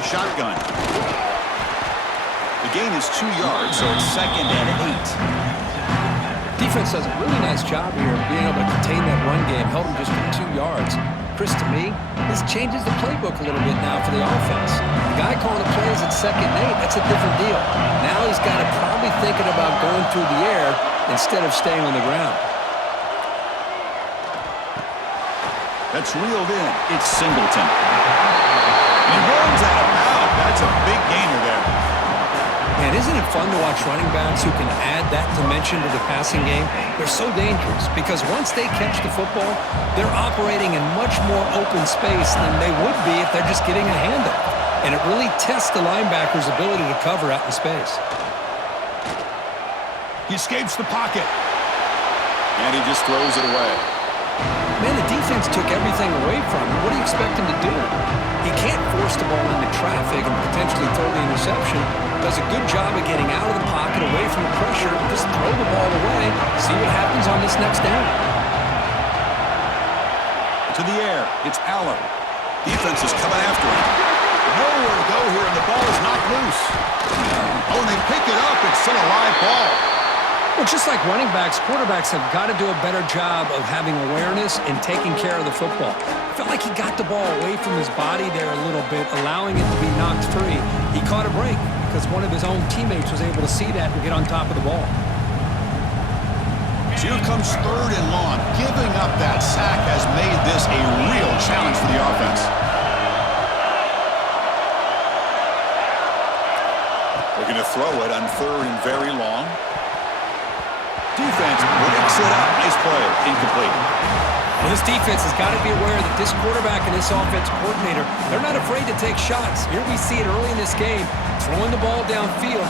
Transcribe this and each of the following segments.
the shotgun. The gain is 2 yards, so it's 2nd and 8. Defense does a really nice job here of being able to contain that run game, held them just for 2 yards. Chris, to me, this changes the playbook a little bit now for the offense. The guy calling the plays at 2nd and 8, that's a different deal. Now he's got to probably thinking about going through the air instead of staying on the ground. That's reeled in. It's Singleton. He runs out of bounds. That's a big gainer there. Man, isn't it fun to watch running backs who can add that dimension to the passing game? They're so dangerous because once they catch the football, they're operating in much more open space than they would be if they're just getting a handoff. And it really tests the linebacker's ability to cover out in space. He escapes the pocket. And he just throws it away. Man, the defense took everything away from him. What do you expect him to do? He can't force the ball into traffic and potentially throw the interception. Does a good job of getting out of the pocket, away from the pressure, just throw the ball away, see what happens on this next down. To the air, it's Allen. Defense is coming after him. Nowhere to go here, and the ball is knocked loose. Oh, and they pick it up. It's still a live ball. Well, just like running backs, quarterbacks have got to do a better job of having awareness and taking care of the football. I felt like he got the ball away from his body there a little bit, allowing it to be knocked free. He caught a break because one of his own teammates was able to see that and get on top of the ball. So here comes 3rd and long. Giving up that sack has made this a real challenge for the offense. Looking to throw it on 3rd and very long. Defense breaks it up. Nice play. Incomplete. Well, this defense has got to be aware that this quarterback and this offensive coordinator, they're not afraid to take shots. Here we see it early in this game, throwing the ball downfield.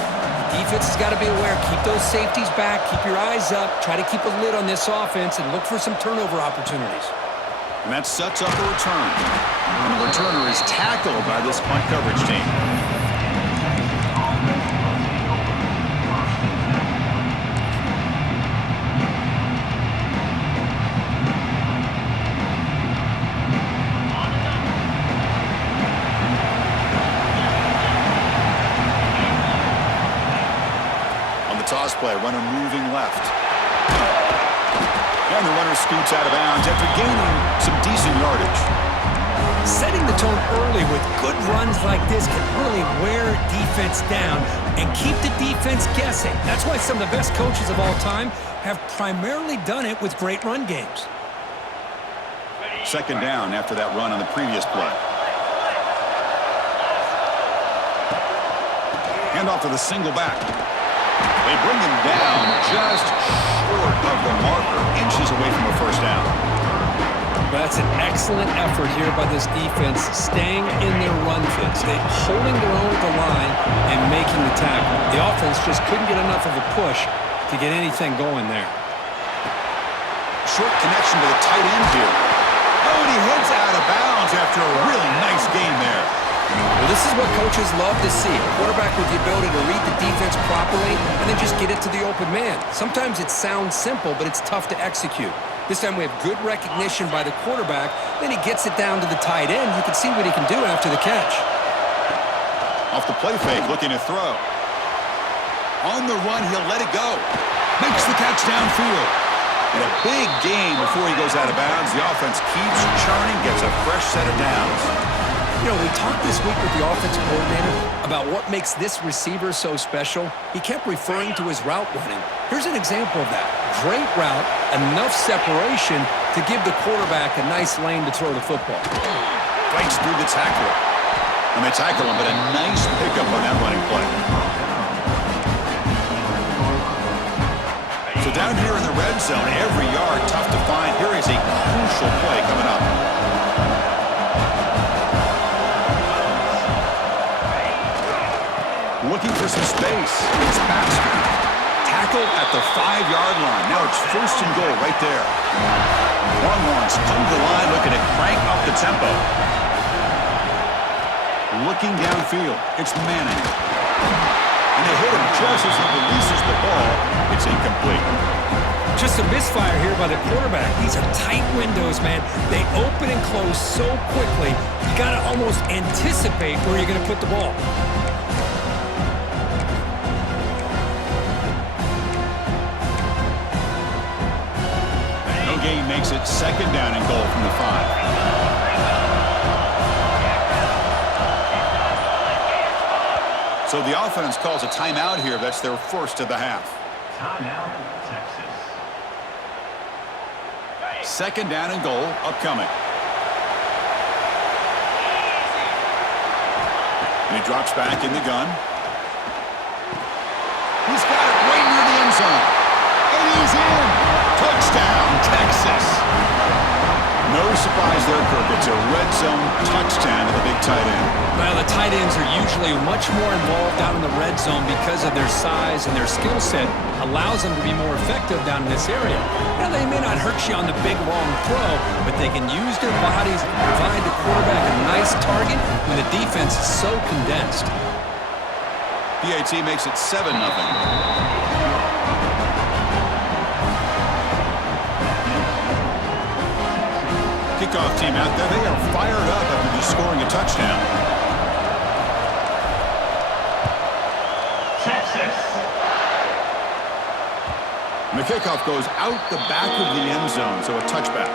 The defense has got to be aware. Keep those safeties back. Keep your eyes up. Try to keep a lid on this offense and look for some turnover opportunities. And that sets up a return. And the returner is tackled by this punt coverage team. Toss play, runner moving left. And the runner scoots out of bounds after gaining some decent yardage. Setting the tone early with good runs like this can really wear defense down and keep the defense guessing. That's why some of the best coaches of all time have primarily done it with great run games. 2nd down after that run on the previous play. Hand off to the single back. They bring him down just short of the marker, inches away from a 1st down. That's an excellent effort here by this defense, staying in their run fits. They're holding their own at the line and making the tackle. The offense just couldn't get enough of a push to get anything going there. Short connection to the tight end here. Oh, and he heads out of bounds after a really nice game there. Well, this is what coaches love to see. A quarterback with the ability to read the defense properly and then just get it to the open man. Sometimes it sounds simple, but it's tough to execute. This time we have good recognition by the quarterback. Then he gets it down to the tight end. You can see what he can do after the catch. Off the play fake, looking to throw. On the run, he'll let it go. Makes the catch downfield. And a big gain before he goes out of bounds. The offense keeps churning, gets a fresh set of downs. You know, we talked this week with the offensive coordinator about what makes this receiver so special. He kept referring to his route running. Here's an example of that. Great route, enough separation to give the quarterback a nice lane to throw the football. Breaks through the tackler. And they tackle him, but a nice pickup on that running play. So down here in the red zone, every yard tough to find. Here is a crucial play coming up. Looking for some space. It's Baxter. Tackled at the 5-yard line. Now it's 1st and goal right there. Longhorns come to the line looking to crank up the tempo. Looking downfield. It's Manning. And they hit him just as he releases the ball. It's incomplete. Just a misfire here by the quarterback. These are tight windows, man. They open and close so quickly, you got to almost anticipate where you're going to put the ball. No gain makes it second down and goal from the 5. So the offense calls a timeout here. That's their first of the half. Timeout, Texas. Second down and goal upcoming. And he drops back in the gun. He's got it right near the end zone. And he's in. Touchdown, Texas. No surprise there, Kirk. It's a red zone touchdown to the big tight end. Well, the tight ends are usually much more involved down in the red zone because of their size and their skill set allows them to be more effective down in this area. Now, they may not hurt you on the big, long throw, but they can use their bodies and provide the quarterback a nice target when the defense is so condensed. PAT makes it 7-0. Kickoff team out there. They are fired up after just scoring a touchdown. Texas. And the kickoff goes out the back of the end zone, so a touchback.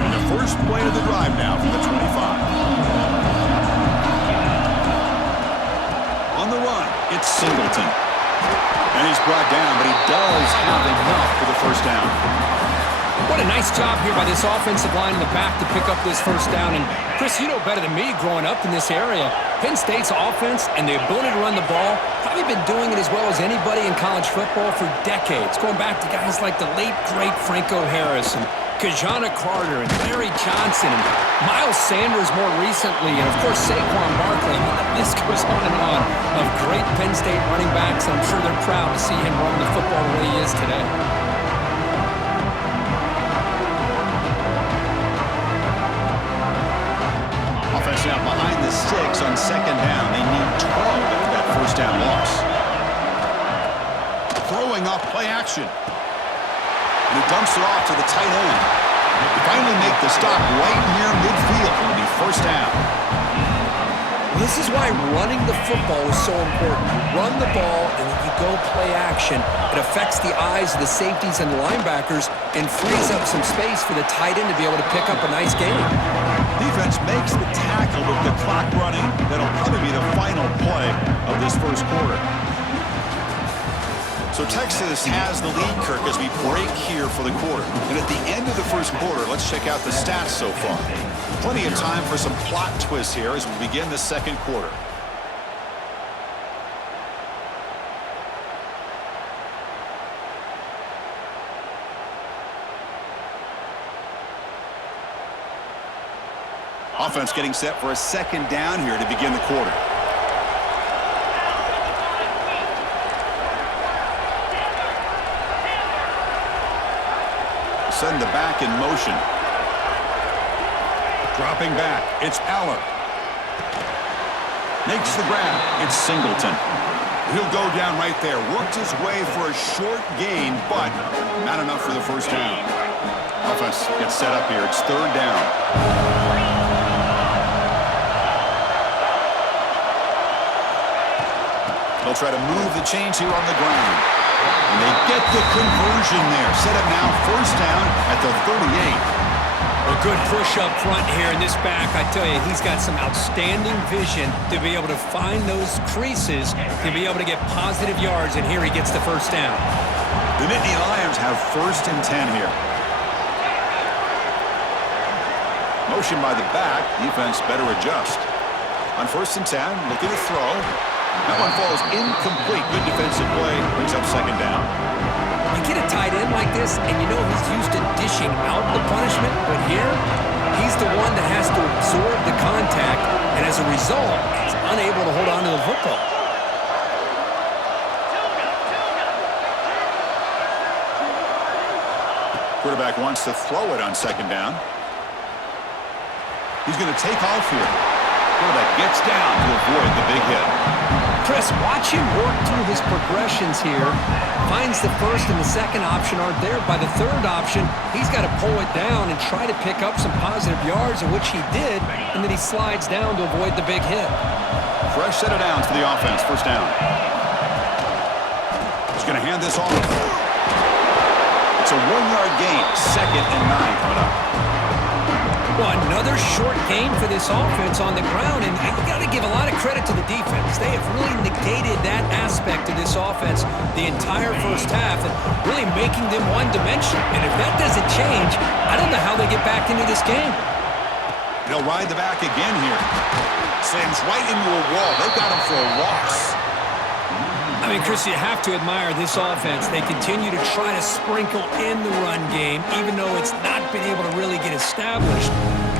And the first play of the drive now from the 25. On the run, it's Singleton. And he's brought down, but he does have enough for the first down. What a nice job here by this offensive line in the back to pick up this first down. And, Chris, you know better than me growing up in this area, Penn State's offense and the ability to run the ball, probably been doing it as well as anybody in college football for decades, going back to guys like the late, great Franco Harris and Kajana Carter and Larry Johnson and Miles Sanders more recently, and, of course, Saquon Barkley. I mean, the list goes on of great Penn State running backs, and I'm sure they're proud to see him run the football the way he is today. Offense now behind the 6 on second down. They need 12 after that first down loss. Throwing off play action. And he dumps it off to the tight end. They finally make the stop right near midfield. It'll be first down. Well, this is why running the football is so important. You run the ball and then you go play action. It affects the eyes of the safeties and the linebackers and frees up some space for the tight end to be able to pick up a nice game. Defense makes the tackle with the clock running. That'll probably be the final play of this first quarter. So Texas has the lead, Kirk, as we break here for the quarter. And at the end of the first quarter, let's check out the stats so far. Plenty of time for some plot twists here as we begin the second quarter. Offense getting set for a second down here to begin the quarter. Send the back in motion. Dropping back, it's Aller. Makes the grab, it's Singleton. He'll go down right there. Worked his way for a short gain, but not enough for the first down. Offense gets set up here. It's third down. They'll try to move the chains here on the ground. And they get the conversion there. Set up now first down at the 38. A good push up front here in this back. I tell you, he's got some outstanding vision to be able to find those creases, to be able to get positive yards, and here he gets the first down. The Nittany Lions have first and 10 here. Motion by the back. Defense better adjust. On first and 10, looking to throw. That one falls incomplete. Good defensive play. Brings up second down. You get a tight end like this, and you know he's used to dishing out the punishment, but here, he's the one that has to absorb the contact, and as a result, he's unable to hold on to the football. Quarterback wants to throw it on second down. He's going to take off here. Quarterback gets down to avoid the big hit. Chris, watch him work through his progressions here. Finds the first and the second option aren't there. By the third option, he's got to pull it down and try to pick up some positive yards, in which he did, and then he slides down to avoid the big hit. Fresh set of downs for the offense. First down. He's going to hand this off. It's a 1-yard gain. 2nd and 9 coming up. Well, another short game for this offense on the ground, and you got to give a lot of credit to the defense. They have really negated that aspect of this offense the entire first half, and really making them one-dimensional. And if that doesn't change, I don't know how they get back into this game. They'll ride the back again here. Slams right into a wall. They've got him for a loss. I mean, Chris, you have to admire this offense. They continue to try to sprinkle in the run game, even though it's not been able to really get established.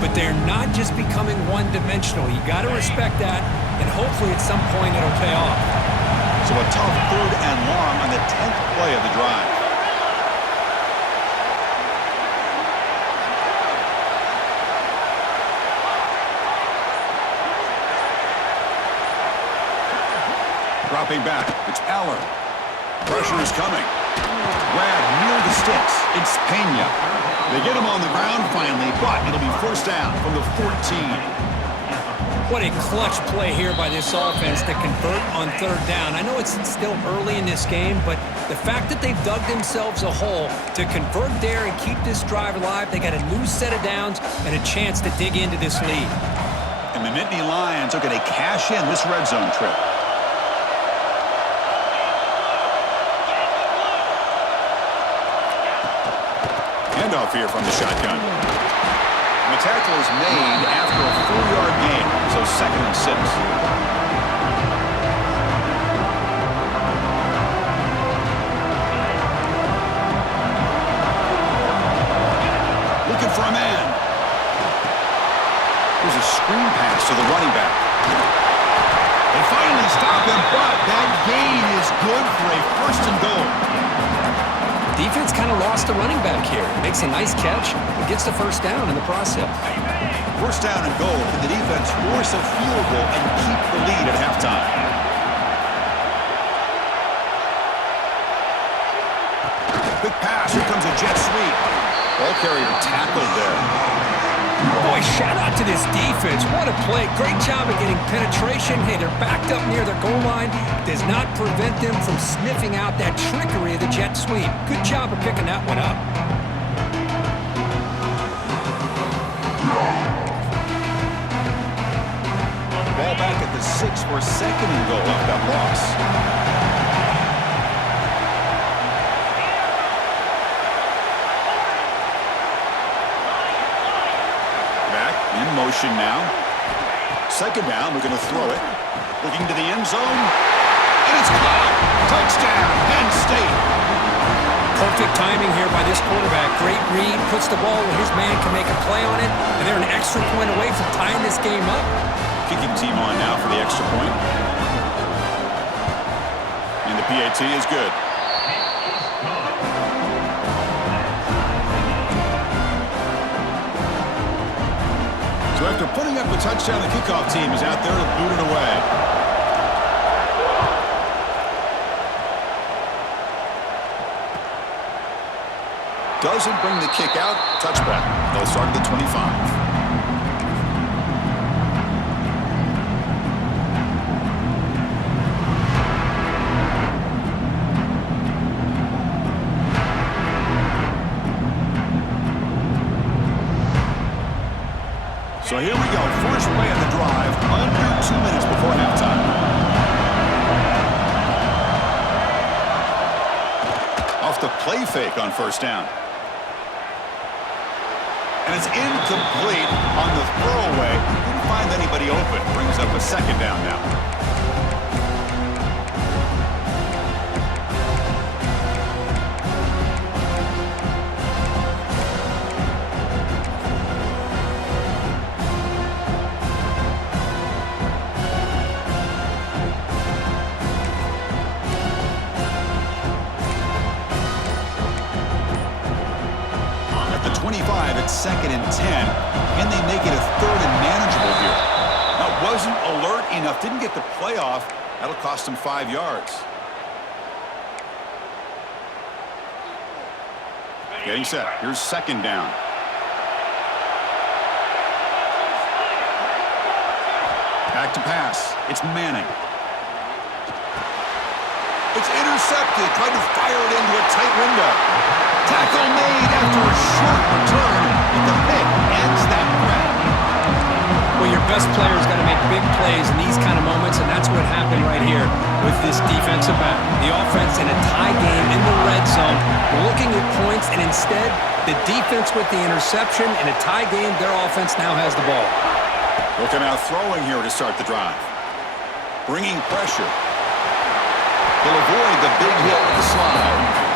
But they're not just becoming one-dimensional. You got to respect that, and hopefully at some point it'll pay off. So a tough 3rd and long on the 10th play of the drive. Dropping back, it's Aller. Pressure is coming. Grab near the sticks. It's Pena. They get him on the ground finally, but it'll be first down from the 14. What a clutch play here by this offense to convert on 3rd down. I know it's still early in this game, but the fact that they've dug themselves a hole to convert there and keep this drive alive, they got a new set of downs and a chance to dig into this lead. And the Nittany Lions are going to cash in this red zone trip. Handoff here from the shotgun. And the tackle is made after a 4-yard gain, so 2nd and 6. Looking for a man. There's a screen pass to the running back. They finally stop him, but that gain is good for a 1st and goal. Defense kind of lost the running back here. Makes a nice catch and gets the first down in the process. First down and goal. Can the defense force a field goal and keep the lead at halftime? Quick pass. Here comes a jet sweep. Ball carrier tackled there. Boy, shout out to this defense. What a play. Great job of getting penetration. Hey, they're backed up near their goal line. Does not prevent them from sniffing out that trickery of the jet sweep. Good job of picking that one up. Ball back at the 6 for 2nd and goal off that loss. In motion now. 2nd down, we're going to throw it. Looking to the end zone. And it's caught. Touchdown, Penn State. Perfect timing here by this quarterback. Great read, puts the ball where his man can make a play on it, and they're an extra point away from tying this game up. Kicking team on now for the extra point. And the PAT is good. So after putting up a touchdown, the kickoff team is out there to boot it away. Doesn't bring the kick out. Touchback. They'll start at the 25. So here we go, first play of the drive, under 2 minutes before halftime. Off the play fake on first down. And it's incomplete on the throwaway. Didn't find anybody open. Brings up a 2nd down now. At the 25, it's 2nd and 10. Can they make it a 3rd and enough, didn't get the play off. That'll cost him 5 yards. Getting set. Here's second down. Back to pass. It's Manning. It's intercepted. Tried to fire it into a tight window. Tackle made after a short return, but the pick ends that threat. Well, your best player's got to make big plays in these kind of moments, and that's what happened right here with this defensive back. The offense in a tie game in the red zone, looking at points, and instead, the defense with the interception. In a tie game, their offense now has the ball. Looking out throwing here to start the drive. Bringing pressure. He'll avoid the big hit with the slide.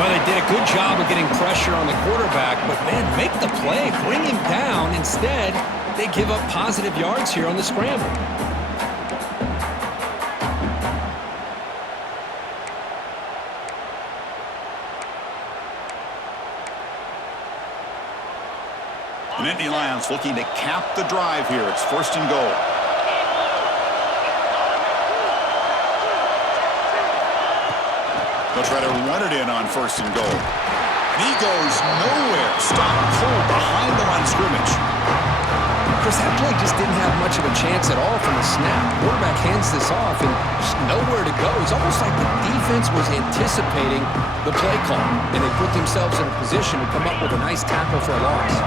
Well, they did a good job of getting pressure on the quarterback, but, man, make the play. Bring him down. Instead, they give up positive yards here on the scramble. The Nittany Lions looking to cap the drive here. It's first and goal. They'll try to run it in on first and goal. And he goes nowhere. Stopped cold behind the line of scrimmage. Chris, that play just didn't have much of a chance at all from the snap. Quarterback hands this off and just nowhere to go. It's almost like the defense was anticipating the play call, and they put themselves in a position to come up with a nice tackle for a loss.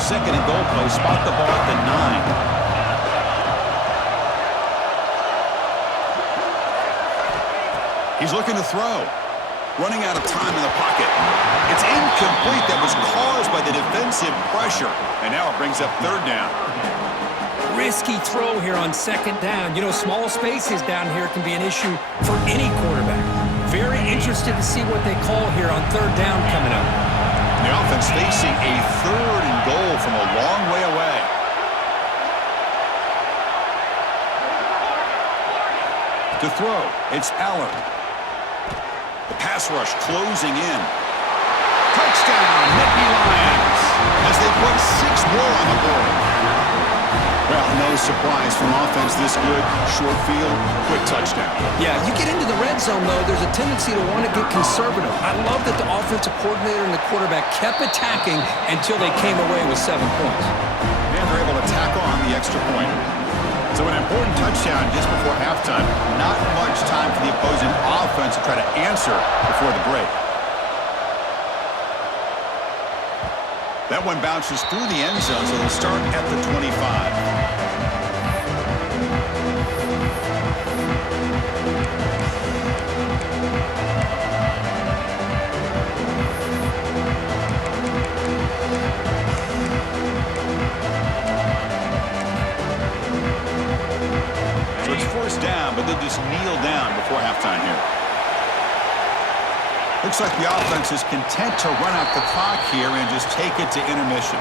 Second and goal play. Spot the ball at the 9. He's looking to throw. Running out of time in the pocket. It's incomplete. That was caused by the defensive pressure. And now it brings up third down. Risky throw here on second down. You know, small spaces down here can be an issue for any quarterback. Very interested to see what they call here on third down coming up. The offense facing a third and goal from a long way away. To throw, it's Allen. The pass rush closing in. Touchdown, Nittany Lions, as they put 6 more on the board. Well, no surprise from offense this good. Short field, quick touchdown. Yeah, you get into the red zone, though, there's a tendency to want to get conservative. I love that the offensive coordinator and the quarterback kept attacking until they came away with 7 points. And they're able to tack on the extra point. So an important touchdown just before halftime. Not much time for the opposing offense to try to answer before the break. That one bounces through the end zone, so they'll start at the 25. So it's first down, but they'll just kneel down before halftime here. Looks like the offense is content to run out the clock here and just take it to intermission.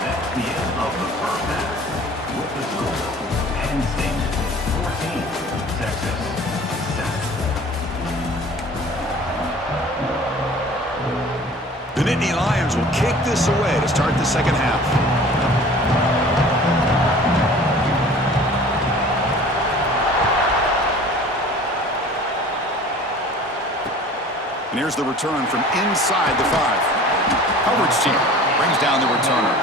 That's the end of the first half. With the score, Penn State 14, Texas 7. The Nittany Lions will kick this away to start the second half. And here's the return from inside the 5. Coverage team brings down the returner.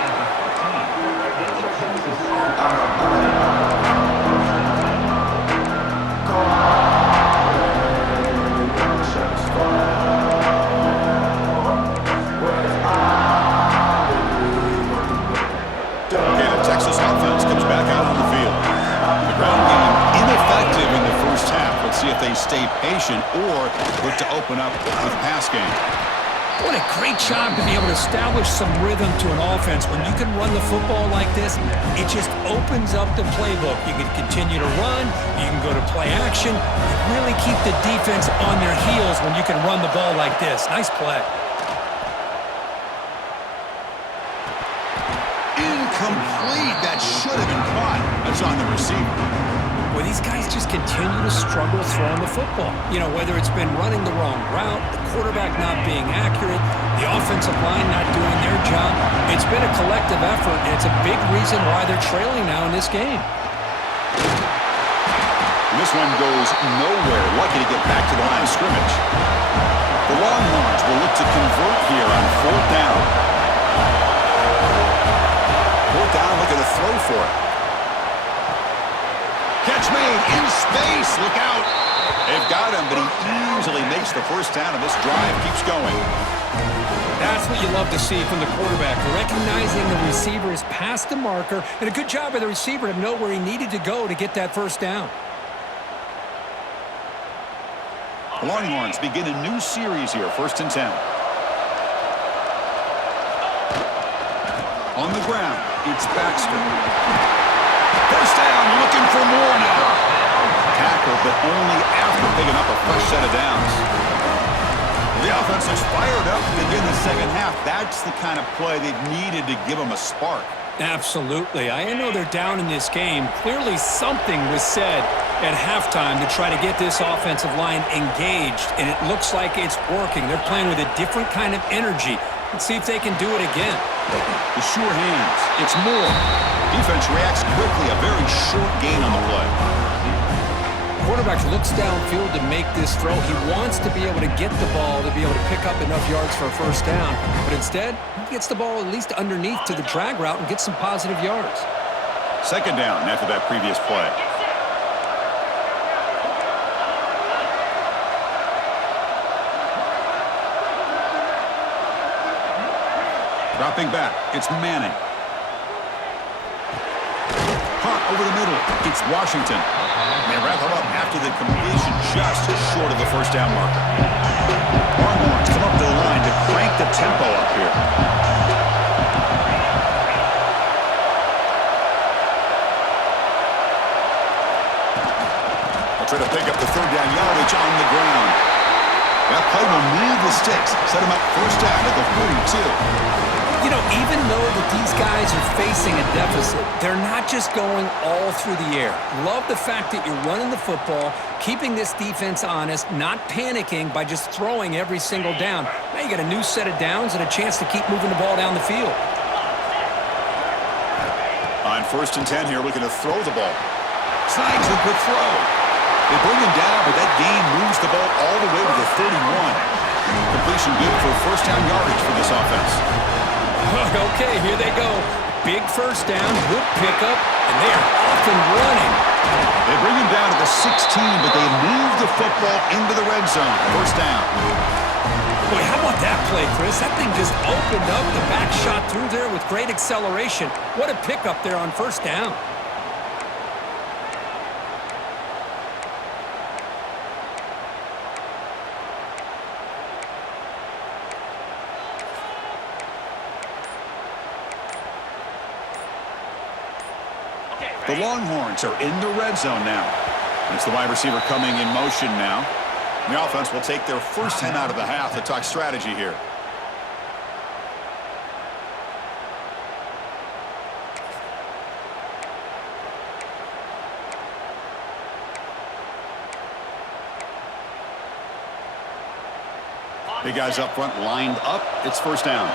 Okay, the Texas offense comes back out on the field. The ground game ineffective in the first half. Let's see if they stay patient or look to open up with a pass game. What a great job to be able to establish some rhythm to an offense. When you can run the football like this, it just opens up the playbook. You can continue to run. You can go to play action. You really keep the defense on their heels when you can run the ball like this. Nice play. Incomplete. That should have been caught. That's on the receiver. Well, these guys just continue to struggle throwing the football. You know, whether it's been running the wrong route, the quarterback not being accurate, the offensive line not doing their job. It's been a collective effort, and it's a big reason why they're trailing now in this game. This one goes nowhere. Lucky to get back to the line of scrimmage. The Longhorns will look to convert here on 4th down. 4th down, looking to throw for it. Catch made in space. Look out. They've got him, but he easily makes the first down, and this drive keeps going. That's what you love to see from the quarterback, recognizing the receiver is past the marker, and a good job by the receiver to know where he needed to go to get that first down. The Longhorns begin a new series here, 1st and 10. On the ground, it's Baxter. First down, looking for more now. Tackle, but only after picking up a fresh set of downs. The offense is fired up to begin the second half. That's the kind of play they've needed to give them a spark. Absolutely. I know they're down in this game. Clearly something was said at halftime to try to get this offensive line engaged, and it looks like it's working. They're playing with a different kind of energy. Let's see if they can do it again. The sure hands. It's Moore. Defense reacts quickly. A very short gain on the play. Quarterback looks downfield to make this throw. He wants to be able to get the ball to be able to pick up enough yards for a first down, but instead, he gets the ball at least underneath to the drag route and gets some positive yards. 2nd down after that previous play. Dropping back, it's Manning. Hunt over the middle, it's Washington. They wrap him up after the completion just short of the first down marker. Longhorns come up to the line to crank the tempo up here. They'll try to pick up the 3rd down yardage on the ground. That play will move the sticks, set them up first down at the 42. You know, even though that these guys are facing a deficit, they're not just going all through the air. Love the fact that you're running the football, keeping this defense honest, not panicking by just throwing every single down. Now you got a new set of downs and a chance to keep moving the ball down the field. On 1st and 10 here, looking to throw the ball. Snags a quick throw. They bring him down, but that gain moves the ball all the way to the 31. Completion good for first down yardage for this offense. Okay, here they go. Big first down, good pickup, and they are off and running. They bring him down to the 16, but they move the football into the red zone. First down. Boy, how about that play, Chris? That thing just opened up. The back shot through there with great acceleration. What a pickup there on first down. The Longhorns are in the red zone now. It's the wide receiver coming in motion now. The offense will take their first 10 out of the half to talk strategy here. Big guys up front lined up. It's first down.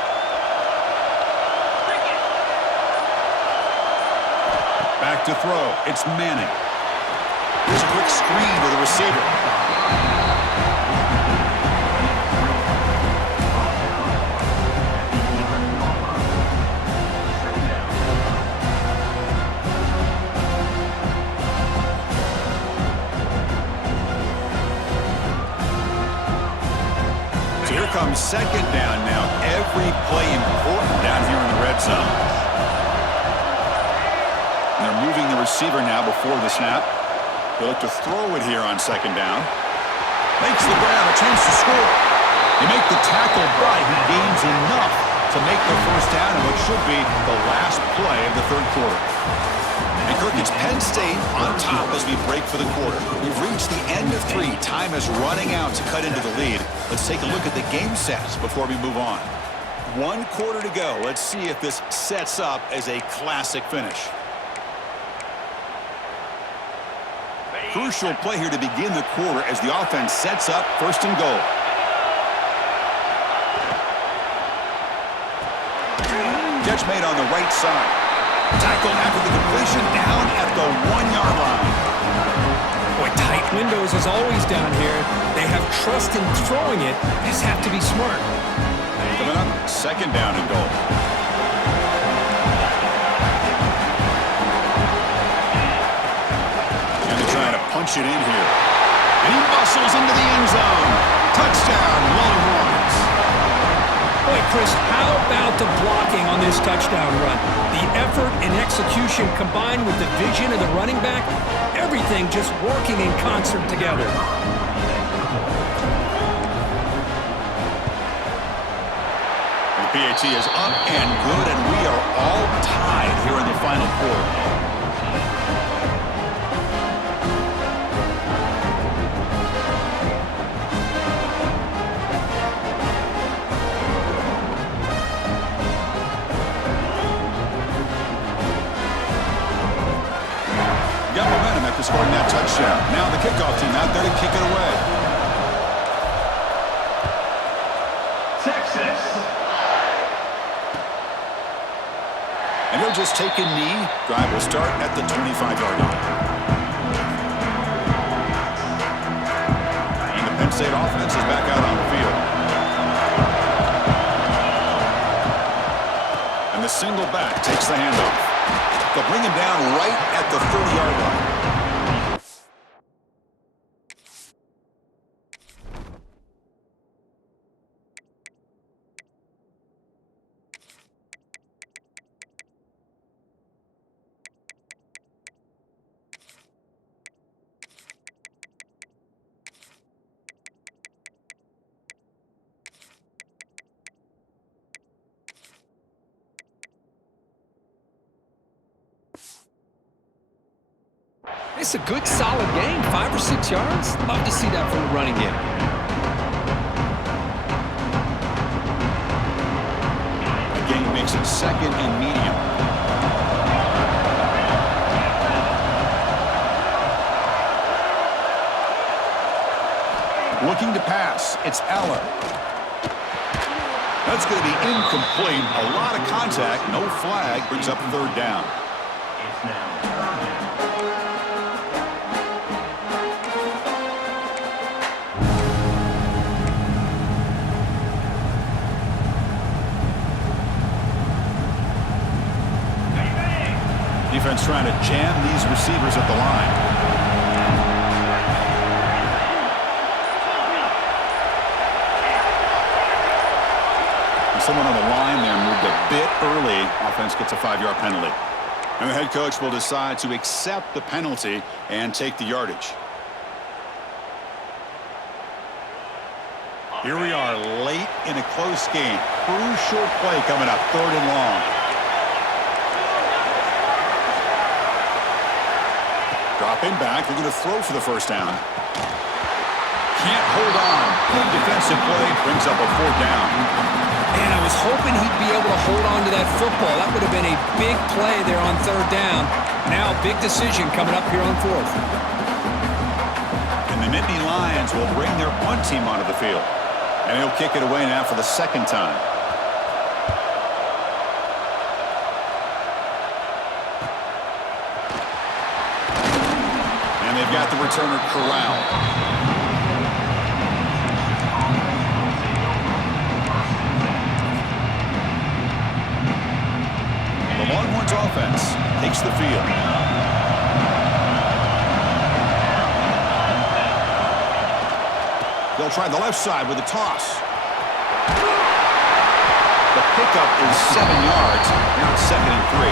Back to throw. It's Manning. Here's a quick screen to the receiver. So here comes 2nd down now. Every play important down here in the red zone. They're moving the receiver now before the snap. They look to throw it here on 2nd down. Makes the grab, a chance to score. They make the tackle, but he gains enough to make the first down in what should be the last play of the 3rd quarter. And Kirk, it's Penn State on top as we break for the quarter. We've reached the end of 3. Time is running out to cut into the lead. Let's take a look at the game sets before we move on. 1 quarter to go. Let's see if this sets up as a classic finish. Crucial play here to begin the quarter as the offense sets up 1st and goal. Catch made on the right side. Tackled after the completion down at the 1-yard line. Boy, tight windows as always down here. They have trust in throwing it. Just have to be smart. Coming up, 2nd down and goal. And they're trying to punch it in here. And he muscles into the end zone. Touchdown, Longhorns. Boy, Chris, how about the blocking on this touchdown run? The effort and execution combined with the vision of the running back, everything just working in concert together. The PAT is up and good, and we are all tied here in the final quarter. Got momentum after scoring that touchdown. Now the kickoff team out there to kick it away. Texas. And he'll just take a knee. Drive will start at the 25-yard line. And the Penn State offense is back out on the field. And the single back takes the handoff. They'll bring him down right at the 30-yard line. It's a good, solid game. 5 or 6 yards. Love to see that from the running game. The game makes it 2nd and medium. Looking to pass. It's Eller. That's going to be incomplete. A lot of contact. No flag. Brings up 3rd down. It's now 3rd down. Defense trying to jam these receivers at the line. And someone on the line there moved a bit early. Offense gets a 5-yard penalty. And the head coach will decide to accept the penalty and take the yardage. Here we are late in a close game. Crucial play coming up, 3rd and long. Dropping back, they're going to throw for the 1st down. Can't hold on. Good defensive play, brings up a 4th down. And I was hoping he'd be able to hold on to that football. That would have been a big play there on 3rd down. Now, big decision coming up here on 4th. And the Nittany Lions will bring their punt team onto the field. And he'll kick it away now for the 2nd time. And they've got the returner corralled. The Longhorns offense takes the field. They'll try the left side with a toss. The pickup is 7 yards. Now it's 2nd and 3.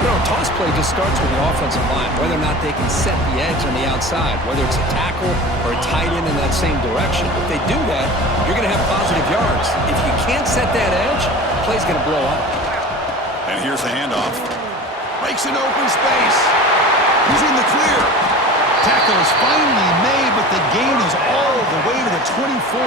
You know, a toss play just starts with the offensive line, whether or not they can set the edge on the outside, whether it's a tackle or a tight end in that same direction. If they do that, you're going to have positive yards. If you can't set that edge, the play's going to blow up. And here's the handoff. Breaks an open space. He's in the clear. Tackle is finally made, but the gain is all the way to the 24.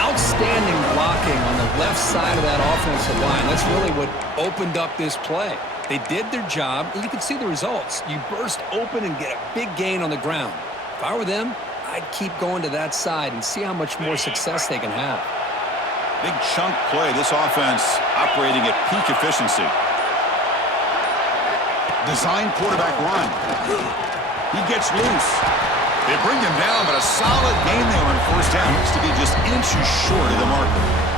Outstanding blocking on the left side of that offensive line. That's really what opened up this play. They did their job, and you can see the results. You burst open and get a big gain on the ground. If I were them, I'd keep going to that side and see how much more success they can have. Big chunk play. This offense operating at peak efficiency. Design quarterback run. He gets loose. They bring him down, but a solid gain there on first down. Needs to be just inches short of the marker.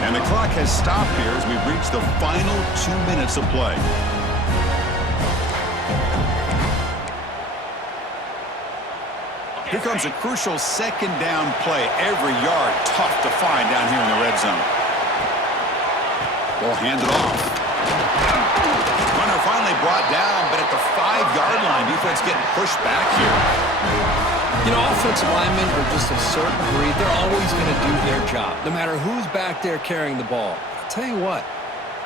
And the clock has stopped here as we've reached the final 2 minutes of play. Here comes a crucial second down play. Every yard tough to find down here in the red zone. Ball handed off. Runner finally brought down, but at the 5-yard line, defense getting pushed back here. You know, offensive linemen are just a certain breed. They're always going to do their job, no matter who's back there carrying the ball. I'll tell you what,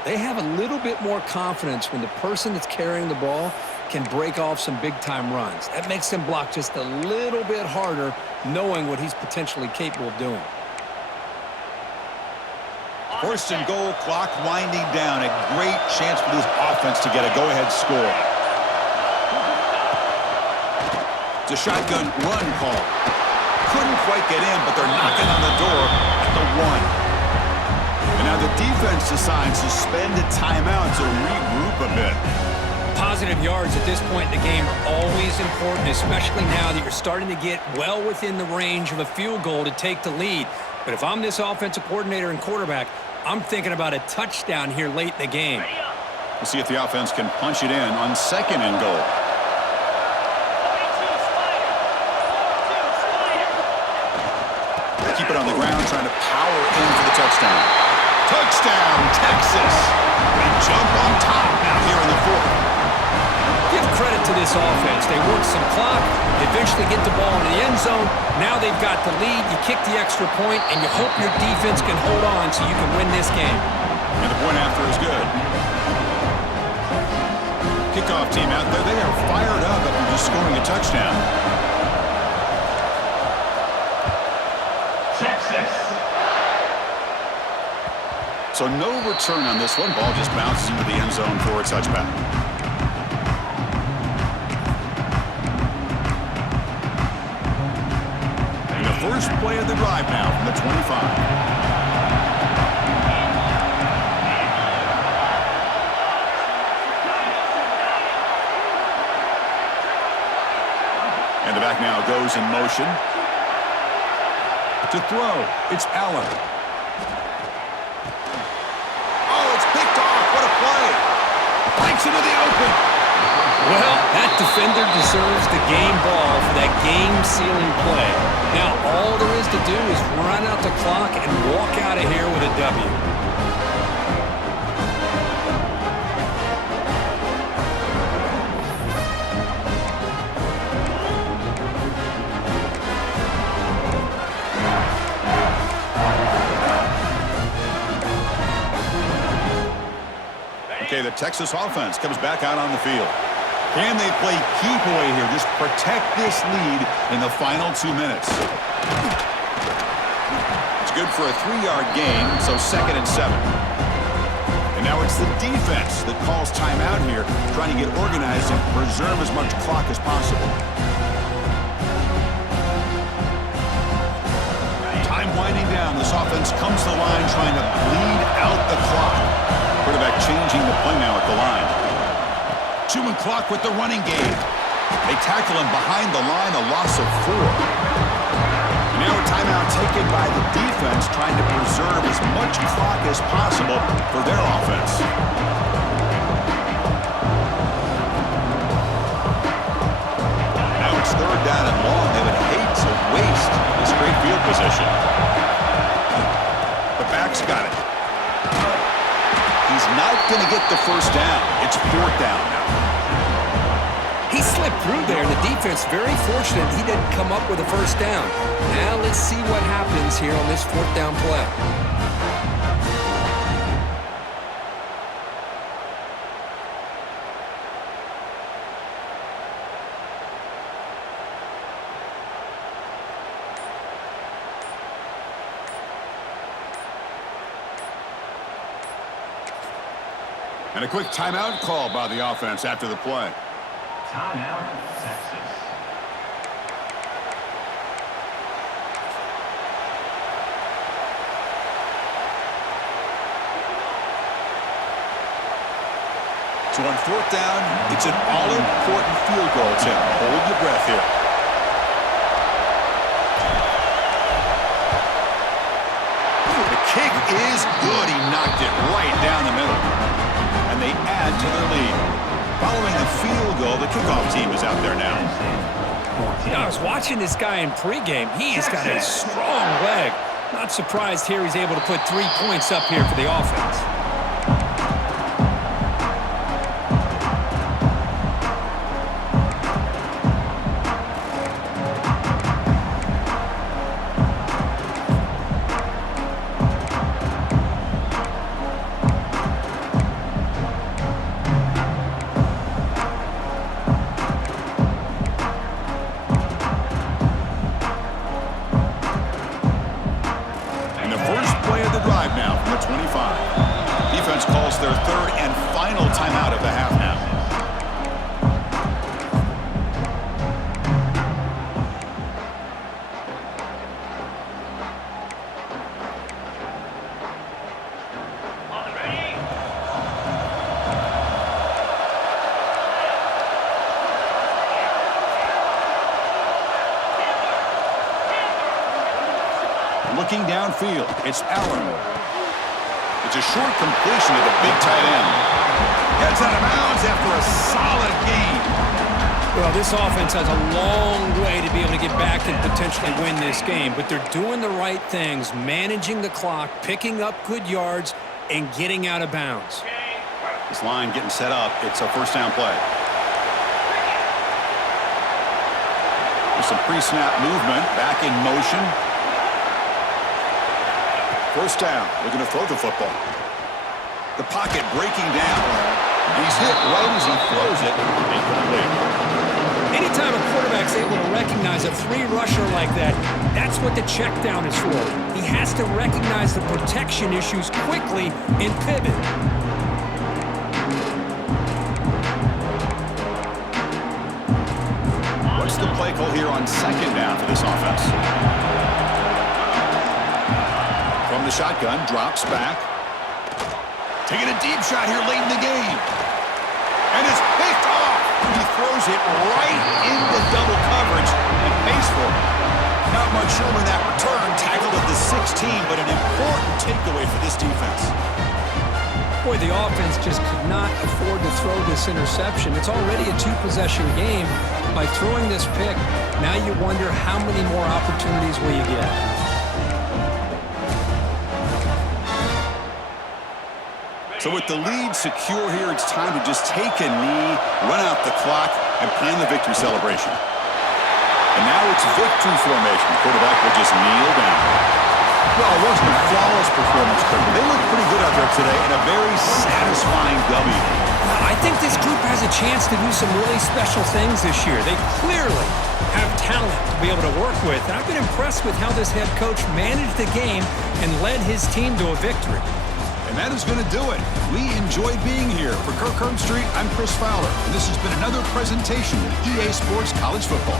they have a little bit more confidence when the person that's carrying the ball can break off some big-time runs. That makes them block just a little bit harder, knowing what he's potentially capable of doing. First and goal, clock winding down. A great chance for this offense to get a go-ahead score. It's a shotgun run call. Couldn't quite get in, but they're knocking on the door at the 1. And now the defense decides to spend a timeout to regroup a bit. Positive yards at this point in the game are always important, especially now that you're starting to get well within the range of a field goal to take the lead. But if I'm this offensive coordinator and quarterback, I'm thinking about a touchdown here late in the game. We'll see if the offense can punch it in on second and goal. Keep it on the ground, trying to power in for the touchdown. Touchdown, Texas! They jump on top now here in the 4th. Give credit to this offense. They work some clock, eventually get the ball in the end zone. Now they've got the lead. You kick the extra point, and you hope your defense can hold on so you can win this game. And the point after is good. Kickoff team out there. They are fired up after just scoring a touchdown. So no return on this one. Ball just bounces into the end zone for a touchback. And the first play of the drive now from the 25. And the back now goes in motion. To throw, it's Allen. Into the open. Well, that defender deserves the game ball for that game-sealing play. Now, all there is to do is run out the clock and walk out of here with a W. Okay, the Texas offense comes back out on the field. Can they play keep away here? Just protect this lead in the final 2 minutes. It's good for a 3-yard gain, so 2nd and 7. And now it's the defense that calls timeout here, trying to get organized and preserve as much clock as possible. Time winding down. This offense comes to the line trying to bleed out the clock. Quarterback changing the play now at the line. Chewing clock with the running game. They tackle him behind the line, a loss of 4. And now a timeout taken by the defense, trying to preserve as much clock as possible for their offense. Now it's 3rd down and long. They would hate to waste this great field position. The back's got it. He's not going to get the first down. It's 4th down now. He slipped through there, and the defense very fortunate he didn't come up with a first down. Now let's see what happens here on this 4th down play. And a quick timeout call by the offense after the play. Timeout, Texas. So on fourth down, it's an all-important field goal, Tim. Hold your breath here. The kick is good. He knocked it right down the middle. And they add to their lead. Following the field goal, the kickoff team is out there now. I was watching this guy in pregame. He has got a strong leg. Not surprised here he's able to put 3 points up here for the offense. Calls their third and final timeout of the half now. Looking downfield, it's Allen. It's a short completion to the big tight end. Gets out of bounds after a solid gain. Well, this offense has a long way to be able to get back and potentially win this game, but they're doing the right things, managing the clock, picking up good yards, and getting out of bounds. This line getting set up. It's a first down play. There's some pre-snap movement, back in motion. First down, looking to throw the football. The pocket breaking down. He's hit right as he throws it. Incomplete. Anytime a quarterback's able to recognize a three-rusher like that, that's what the check down is for. He has to recognize the protection issues quickly and pivot. What's the play call here on second down for this offense? From the shotgun, drops back. Taking a deep shot here late in the game. And it's picked off. He throws it right into double coverage and pays for it. Not much room in that return. Tackled at the 16, but an important takeaway for this defense. Boy, the offense just could not afford to throw this interception. It's already a two-possession game. By throwing this pick, now you wonder how many more opportunities will you get. So with the lead secure here, it's time to just take a knee, run out the clock, and plan the victory celebration. And now it's victory formation. The quarterback will just kneel down. Well, it wasn't a flawless performance, Kirk, but they looked pretty good out there today in a very satisfying W. I think this group has a chance to do some really special things this year. They clearly have talent to be able to work with. And I've been impressed with how this head coach managed the game and led his team to a victory. And that is going to do it. We enjoyed being here. For Kirk Herbstreit, I'm Chris Fowler, and this has been another presentation of EA Sports College Football.